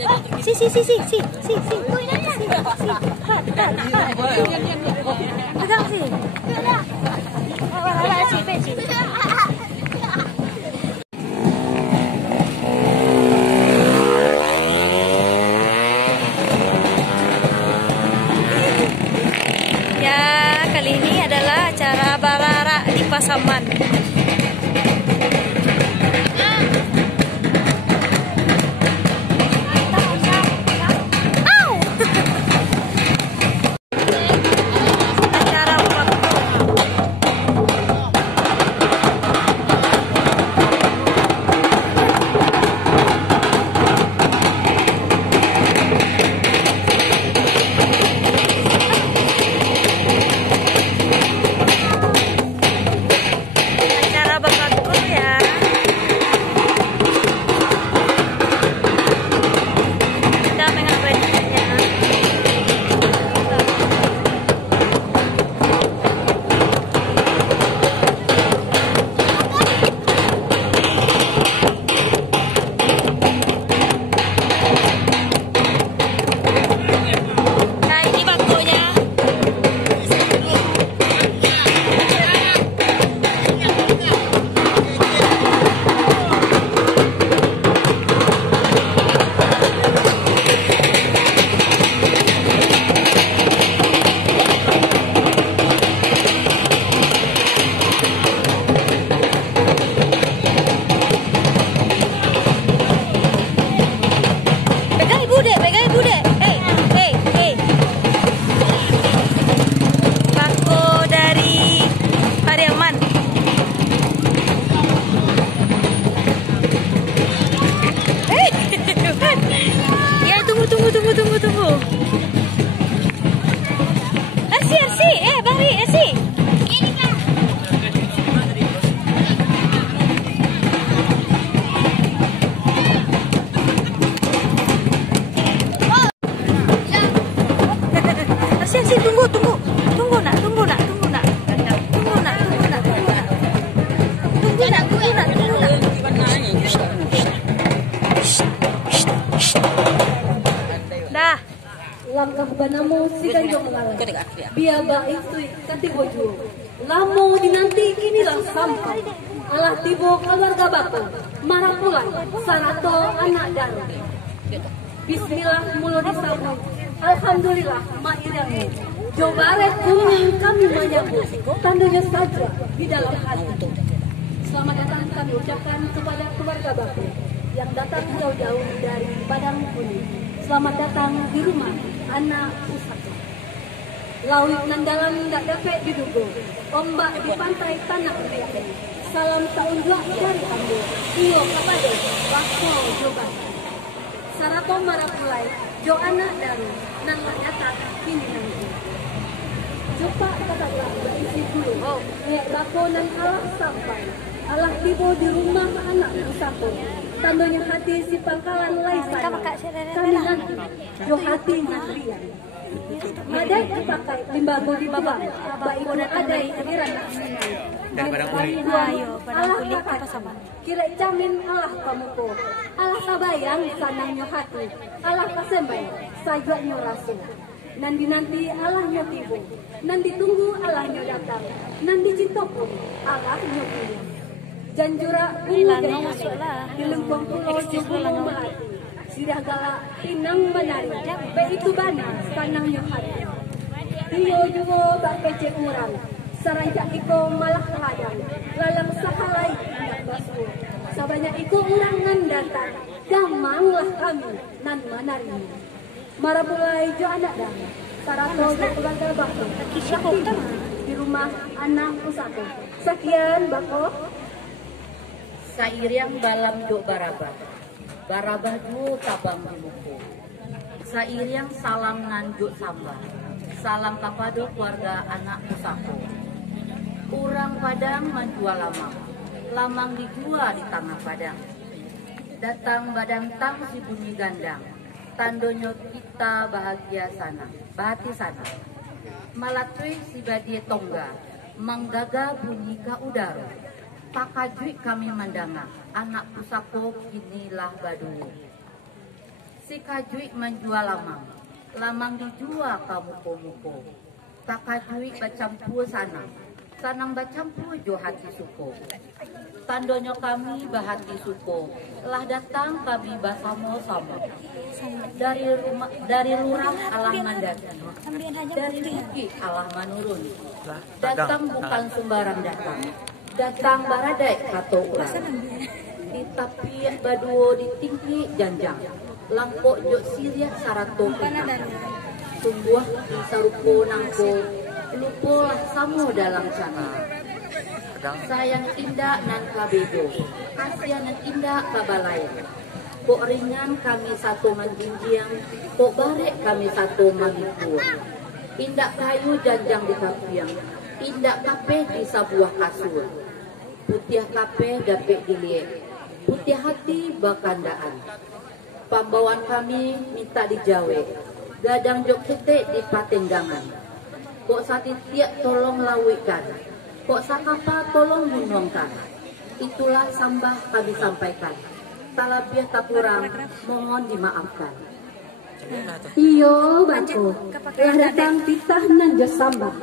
Si. Pegang sih. Ya, kali ini adalah acara Barara di Pasaman. Tunggu. Arsi, Bari, Arsi. Arsi, tunggu nak. Dah. Langkah banamu si ganjong lalang. Biar baik tu kati boju. Lamu dinanti inilah sampai. Alah tibo keluarga bako. Marah pula sarato anak dan. Bismillah mulut disambut. Alhamdulillah mairami. Jobaret bumi kami menyambut. Tandanya saja di dalam hati. Selamat datang kami ucapkan kepada keluarga bako yang datang jauh-jauh dari Padang Kuning. Selamat datang di rumah anak Pusaka. Laut nandalan tak dapat diduga. Ombak di pantai tanah Bete. Salam taunjuk dari Ando. Iyo kepada Bako Joban. Sarato marapulai Jo anak daru nang datang kini nanti. Coba katakanlah berisi dulu. Bako nan Allah sampai. Allah tiba di rumah anak Pusaka. Tandanya hati si pangkalan lain kami nanti jo hati ngadrian. Madai dipakai limbago dibuang. Baik adai akiran dan Padang Kuning. Padang Kuning apa sama? Kira jamin Allah kamu ko. Allah sabayang sanangnya hati. Allah kasembay sayuannya rasul. Nanti Allahnya tibu. Nanti tunggu Allahnya datang. Nanti cinta pun Allahnya pilih. Janjura ungu gaya di lengkong pulau Jumbo Melati. Sidah galak pinang menari. Baik itu bana sanangnya hati. Iyo juwo bak pecek murang. Sarancak iko malah ladang. Lalang sahalai hendak basu. Sabanya iko urangan datang. Gamanglah kami nan menari. Marapulai jo anak dah. Sarato jo keluarga bako. Di rumah anak Pusaka. Sekian bako. Sairiang dalam jo barabah ju tabang di muku. Sairiang salam nganjuk samba. Salam kapado keluarga anak Pusaka. Urang Padang menjual lamang dijual di tanah Padang. Datang badang tang si bunyi gandang. Tandonyo kita bahagia sana, bahati sana. Malatui si badie tongga, manggaga bunyi ka udara. Pakajui kami mandanga, anak Pusaka kinilah baduyu. Si kajui menjual lamang, lamang dijual ka muko-muko. Tak kajui bacampu sanang, sanang bacampu jo hati suko. Tandonyo kami bahati suko, lah datang kami basamo-samo. Dari lurah Allah mandati, dari bukit Allah manurun. Datang bukan sembarang datang, datang baradai kato urang. Di tapi baduo di tinggi janjang, langkok jo siria sarato kita. Sungguh di sarupo nangko, lupolah samo dalam sana. Sayang indah nan kabedo, kasihan nan indah kabalai. Kok ringan kami satu manjinjiang, kok barek kami satu magikur. Indah kayu janjang di kapiang, indah kape di sebuah kasur. Putih kape dapet diliek, putih hati bakandaan. Pambawaan kami minta dijawe, gadang jok cetek di patenggangan. Kok satitiak tolong lawikan, kok sakapa tolong menuangkan. Itulah sambah kami sampaikan. Talabiah tak kurang, mohon dimaafkan. Iyo bako, lah datang titah nan jo sambah.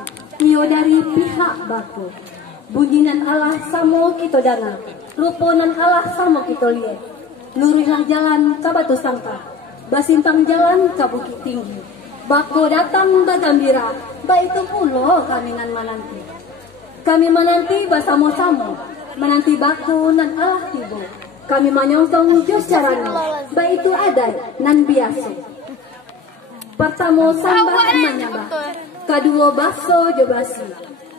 Iyo dari pihak bako. Bunyinan Allah samo kita dana, luponan Allah samo kita lihat. Lurihlah jalan ka batu sangka, basimpang jalan ka bukit tinggi. Bako datang bagambira, ba itu pulo kami nan menanti. Kami menanti basamo-samo, menanti bako nan Allah tibo. Kami menyongsong jos caranya, ba itu ada nan biasa. Pertama sambah menyabah, kedua baso jo basi,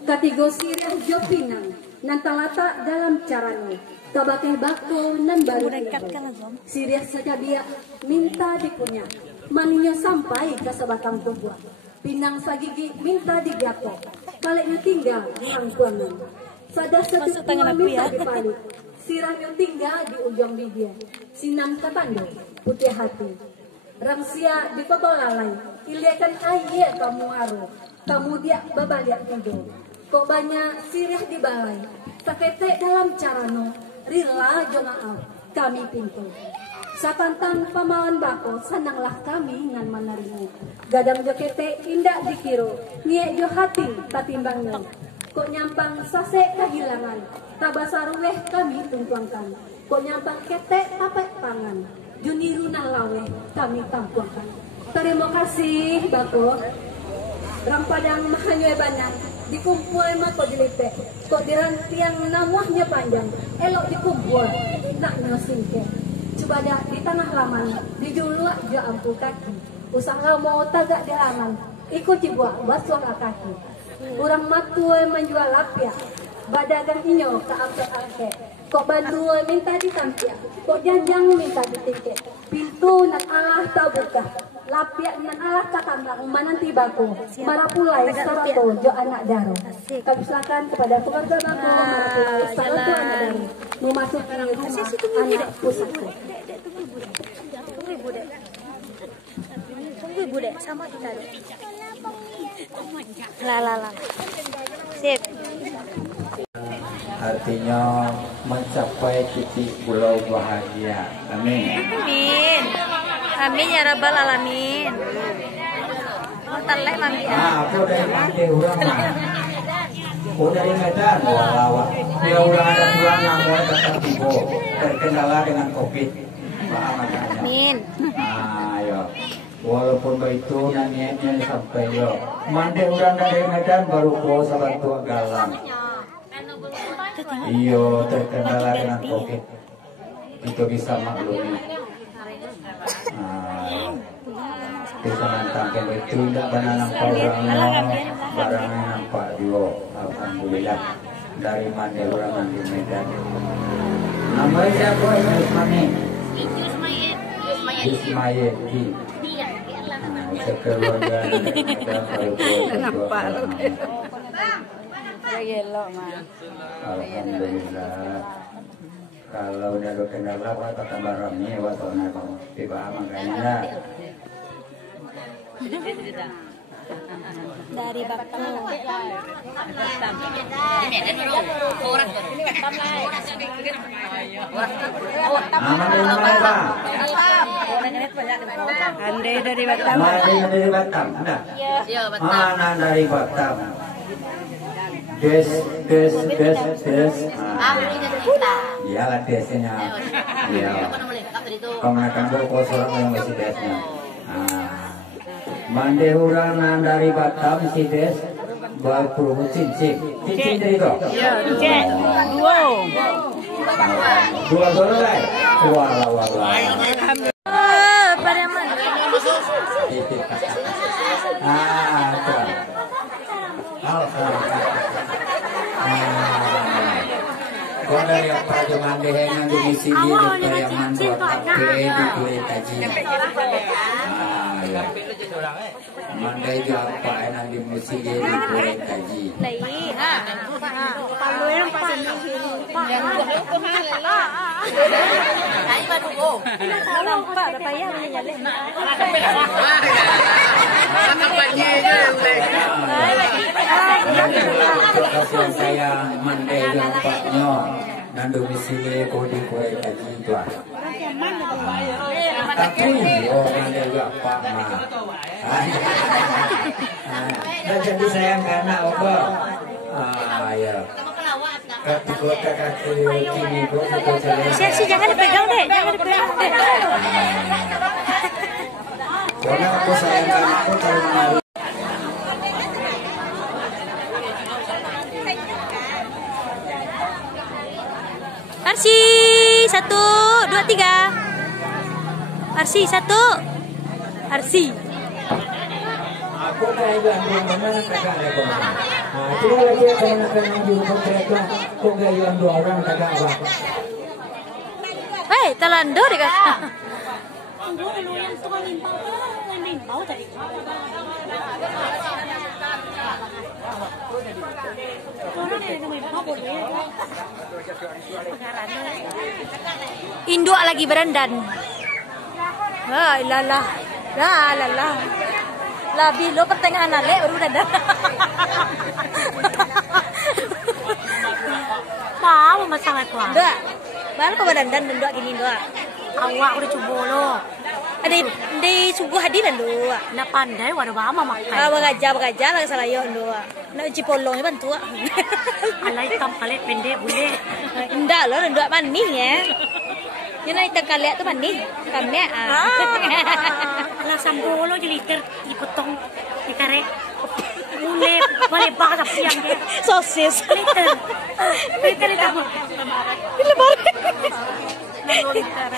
ketiga sirah jo pinang, nan talata dalam caranya. Kabake bako nan baru sirah saja dia minta dipunya, maninya sampai ke sebatang tubuh. Pinang sagigi minta digato, kaleknya tinggal di angkuangan. Sada setutua minta dipalik, sirahnya tinggal di ujung bibir. Sinam katando putih hati, rangsia di pebalalai. Iliakan ayah kamu aru, kamu dia babaliak tidur. Kok banyak sirah di balai, sakete dalam carano, rila jomaaf kami pintu. Sapantang pamawan bako, senanglah kami ngan menerima. Gadang jokete indak dikiro, niek jo hati tatimbangnya. Kok nyampang sase kehilangan, tabasaruweh kami tungkuangkan. Kok nyampang kete tapek tangan, juniru nalaweh kami tampuangkan. Terima kasih bako. Rampadang mahanyoy banyak, dikumpul mako jelite. Kok dirantiang namuahnya panjang, elok dikumpul, nak nyosingke. Coba dah di tanah laman, di juluk jo ampu kaki. Usaha mau tagak di laman, ikut cibuak basuh kaki. Urang matue menjual lapia, badagang inyo ke ampe-ampe. Kok bandu minta ditampia, kok janjang minta ditiket. Pintu nak Allah tak buka, lapia nan Allah kakambang mananti bako. Marapulai sarato jo anak daro. Kami silakan kepada keluarga bako, marapulai sarato anak daro. Memasuki rumah anak pusatku. Tunggu ibu dek, sama kita dek. Lah. Sip. Artinya mencapai titik pulau bahagia. Amin. Amin. Amin ya rabbal alamin. Mentalai mami. Aku dari mandi urang mah. Udah ingetan walau dia udah ada bulan namun tetap tibo terkendala dengan COVID. Amin. Ayo. Walaupun begitu niatnya sampai yo. Mandi urang dari Medan baru po saban tua galang. Iyo terkendala dengan COVID. Itu bisa maklumi. Bisa nantangkan itu tidak benar nampak orangnya, barangnya nampak juga. Alhamdulillah dari Mandi urang di Medan. Namanya siapa ini? Ismail. Sekeluarga nampak alhamdulillah. Kalau udah ada kendala waktu tambah ramai waktu naik tiba makanya Dari bakal. aman Ande dari Batam. Mandi dari Batam. Nah. Iya, Batam. Mana dari Batam? Des. Amri dan kita. Iyalah desnya. Iya. Apa namanya? Kak tadi itu. Kemenakan boko seorang yang masih desnya. Mandi huranan dari Batam si des. Berperuh cincin dari itu. Iya, cek. Dua. Dua lagi. Wala. Pariaman. Kau dari apa jangan dehengan di sini dari yang mandu apa di kulit kaji. Mandai apa enak di musik di kulit kaji. Lai, ha. Palu yang pas ini. Ay, badugo. Nampak ada payah menyalin. Kasihan saya mandai gampaknya dan domisili kodi kulit kaji itu. Tapi mandai gampang mah. Dan jadi sayang karena apa? Ya. Kaki kota kaki kini kota Si jangan dipegang deh, jangan dipegang deh. Karena aku sayang karena aku kalau menari. Arsi 1, 2, 3. Arsi 1. Arsi. Aku kayak gandung mana kagak ada kemana. Nah, coba lagi kalau nak juru konkretnya, kok gayuan 2 orang kagak apa. Hei, telando deh kan. Induk lagi berandan. La ilalah. La ilalah. Lebih lo pertengahan nalek baru dandan. Apa masalah tu? Dua. Baru kau dandan dua gini dua. Awak udah coba lo. Ada di subuh hadiran dua. Nak pandai waduh mama makan. Bagaja lah salah yo dua. Nak uji polong bantu. Alai tam palet pendek boleh. Enggak lo dua maning ya. Yana ikan kaliak tu maning. Kami Alah sambo lo jadi dipotong dikarek. Boleh balik bak tapi yang dia. sosis. Liter itu. Lebar. Liter.